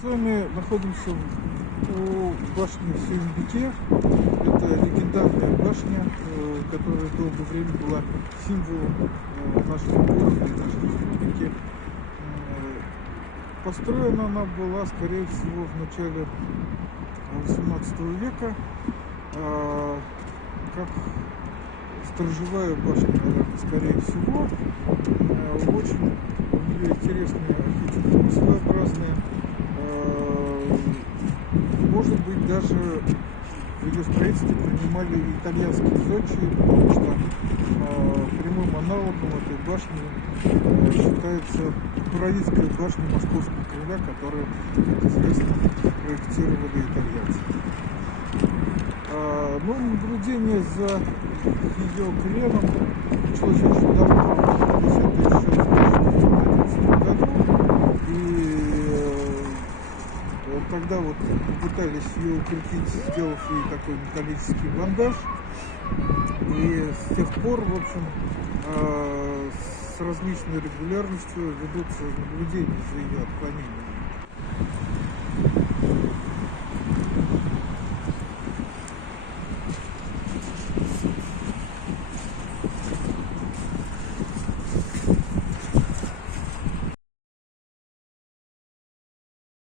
С вами находимся у башни в Сююмбике. Это легендарная башня, которая долгое время была символом нашего города и нашей республики. Построена она была, скорее всего, в начале 18 века, как сторожевая башня, наверное, скорее всего. Очень у нее интересные архитектуры своеобразные. Может быть, даже в ее строительстве принимали итальянские зодчие, потому что прямым аналогом этой башни считается Боровицкая башня Московского Кремля, которую, как известно, проектировали итальянцы. Но наблюдение за ее креном началось очень давно, началось это еще в 1911 году, и тогда вот пытались ее укрепить, сделав ей такой металлический бандаж, и с тех пор, в общем, с различной регулярностью ведутся наблюдения за ее отклонением.